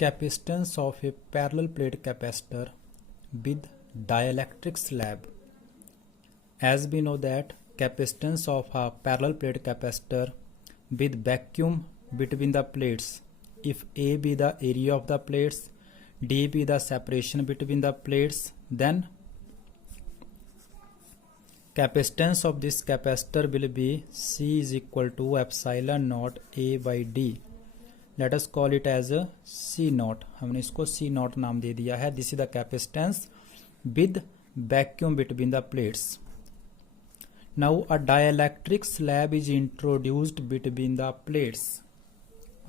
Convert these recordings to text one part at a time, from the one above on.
Capacitance of a parallel plate capacitor with dielectric slab. As we know that capacitance of a parallel plate capacitor with vacuum between the plates, if A be the area of the plates, D be the separation between the plates, then capacitance of this capacitor will be C is equal to epsilon naught A by D. Let us call it as a C naught. हमने इसको C naught नाम दे दिया है. This is the capacitance with vacuum between the plates. Now a dielectric slab is introduced between the plates.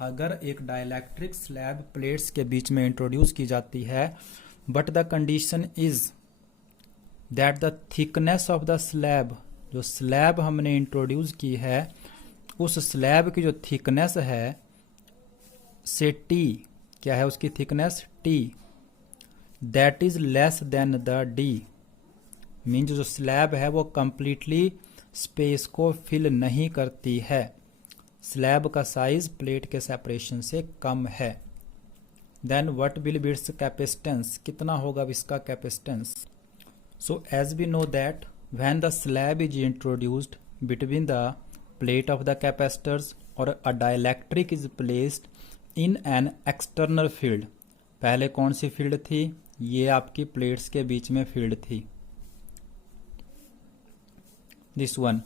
अगर एक dielectric slab plates के बीच में इंट्रोड्यूस की जाती है, but the condition is that the thickness of the slab, जो slab हमने इंट्रोड्यूस की है उस स्लैब की जो थिकनेस है से टी, क्या है उसकी thickness T, that is less than the D. Mean जो स्लैब है वो कंप्लीटली स्पेस को फिल नहीं करती है, स्लैब का साइज प्लेट के सेपरेशन से कम है. Then what will be its capacitance, कितना होगा इसका capacitance. So as we know that when the slab is introduced between the plate of the capacitors और a dielectric is placed in an external field. पहले कौन सी field थी, ये आपकी प्लेट्स के बीच में फील्ड थी, this one.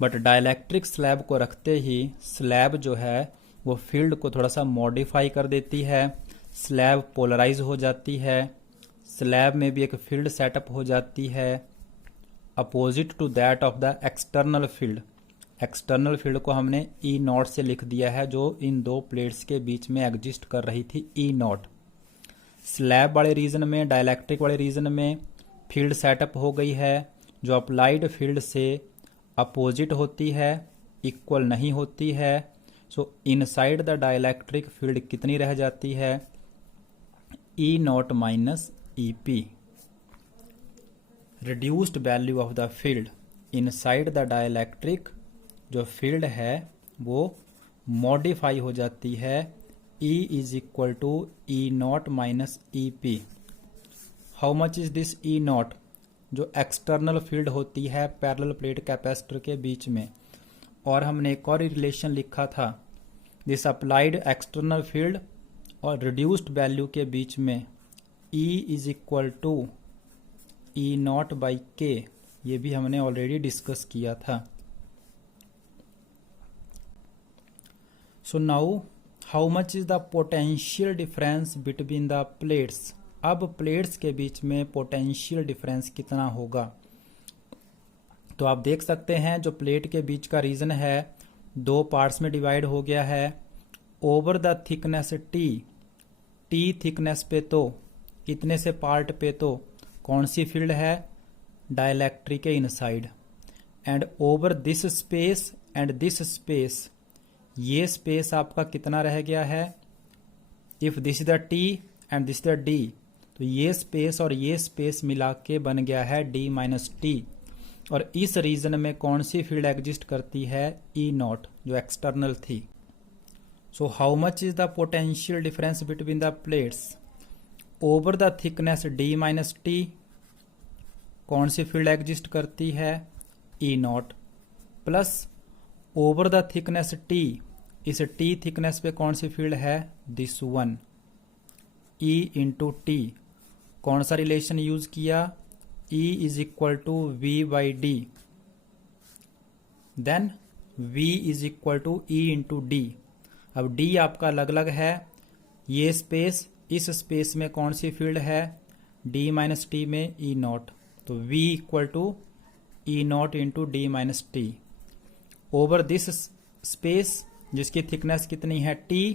But dielectric slab को रखते ही स्लैब जो है वो फील्ड को थोड़ा सा मॉडिफाई कर देती है, स्लैब पोलराइज हो जाती है, स्लैब में भी एक फील्ड सेटअप हो जाती है opposite to that of the external field. External field को हमने ई नॉट से लिख दिया है जो इन दो प्लेट्स के बीच में एग्जिस्ट कर रही थी, ई नॉट. स्लैब वाले रीजन में, डाइलेक्ट्रिक वाले रीजन में फील्ड सेटअप हो गई है जो अप्लाइड फील्ड से अपोजिट होती है, इक्वल नहीं होती है. So inside the dielectric field कितनी रह जाती है, E naught minus E P. Reduced value of the field inside the dielectric, जो फील्ड है वो मॉडिफाई हो जाती है, E is equal to E naught minus E P. How much is this E naught, जो एक्सटर्नल फील्ड होती है parallel plate capacitor के बीच में. और हमने एक और रिलेशन लिखा था, दिस अप्लाइड एक्सटर्नल फील्ड और रिड्यूस्ड वैल्यू के बीच में E is equal to E naught by K, ये भी हमने ऑलरेडी डिस्कस किया था. So now how much is the potential difference between the plates. अब प्लेट्स के बीच में पोटेंशियल डिफरेंस कितना होगा. तो आप देख सकते हैं जो प्लेट के बीच का रीजन है दो पार्ट्स में डिवाइड हो गया है. Over the thickness T, T thickness पे तो इतने से पार्ट पे तो कौन सी फील्ड है, डाइलेक्ट्रिक के inside. And over this space and this space, ये स्पेस आपका कितना रह गया है, if this is the T and this the D, तो ये स्पेस और ये स्पेस मिला के बन गया है डी माइनस टी. और इस रीजन में कौन सी फील्ड एग्जिस्ट करती है, ई नॉट, जो एक्सटर्नल थी. So how much is the potential difference between the plates. Over the thickness D minus T कौन सी फील्ड एग्जिस्ट करती है, E naught, plus over the thickness T, इस टी थिकनेस पे कौन सी फील्ड है, this one, E into T. कौन सा रिलेशन यूज किया, E is equal to V by D. Then V is equal to E into D. अब D आपका अलग अलग है, ये स्पेस, इस स्पेस में कौन सी फील्ड है, D माइनस टी में E नॉट, तो V equal to E naught into D minus T. Over this space जिसकी थिकनेस कितनी है T,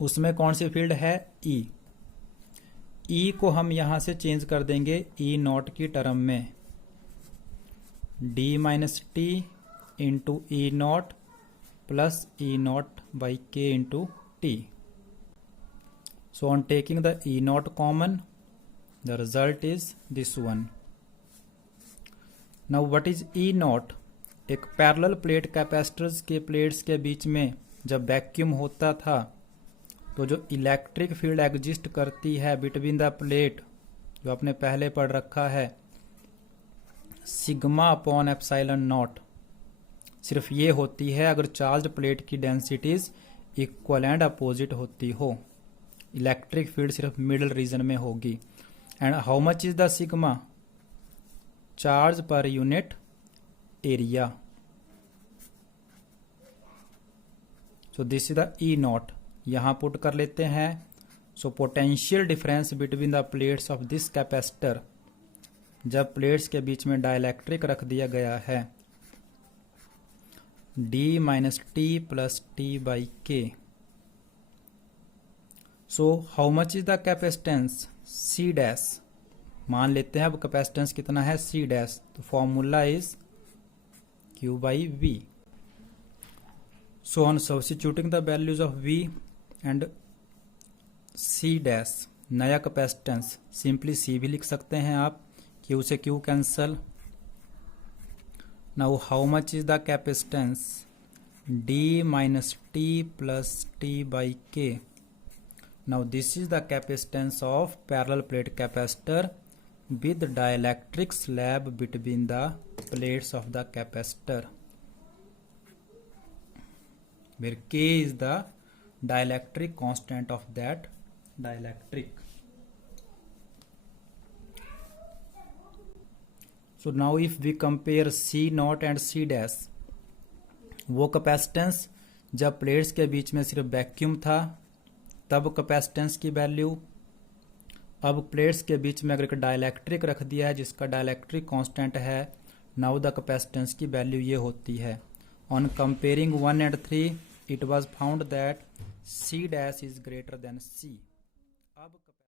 उसमें कौन सी फील्ड है, E. E को हम यहां से चेंज कर देंगे E नॉट की टर्म में, D minus T into E naught plus E naught by K into T. So on taking the E naught common, the result is this one. Now what is E naught. एक parallel plate capacitors के plates के बीच में जब vacuum होता था तो जो इलेक्ट्रिक फील्ड एग्जिस्ट करती है बिटवीन द प्लेट, जो आपने पहले पढ़ रखा है, सिग्मा अपॉन एप्सिलॉन नॉट, सिर्फ ये होती है अगर चार्ज प्लेट की डेंसिटीज इक्वल एंड अपोजिट होती हो। इलेक्ट्रिक फील्ड सिर्फ मिडल रीजन में होगी। And how much is the sigma? Charge per unit area. So this is the E naught, यहां पुट कर लेते हैं। So potential difference between the plates of this capacitor, जब प्लेट्स के बीच में डाइलेक्ट्रिक रख दिया गया है, d minus T plus T by K. So how much is the capacitance? C dash, मान लेते हैं अब कैपेसिटेंस कितना है, C डैश, तो formula is Q by V। So on substituting the values of V and C dash, नया capacitance simply C भी लिख सकते हैं आप, Q से Q cancel. Now how much is the capacitance? D minus T plus T by के। Now this is the capacitance of parallel plate capacitor with dielectric slab between the plates of the capacitor, where K is the dielectric constant of that dielectric. So now if we compare C naught and C dash, वो capacitance जब plates के बीच में सिर्फ vacuum था तब capacitance की value, अब प्लेट्स के बीच में अगर एक डाइलेक्ट्रिक रख दिया है जिसका डाइलेक्ट्रिक कांस्टेंट है, नाउ द कैपेसिटेंस की वैल्यू ये होती है। On comparing 1 and 3 it was found that C dash is greater than C। अब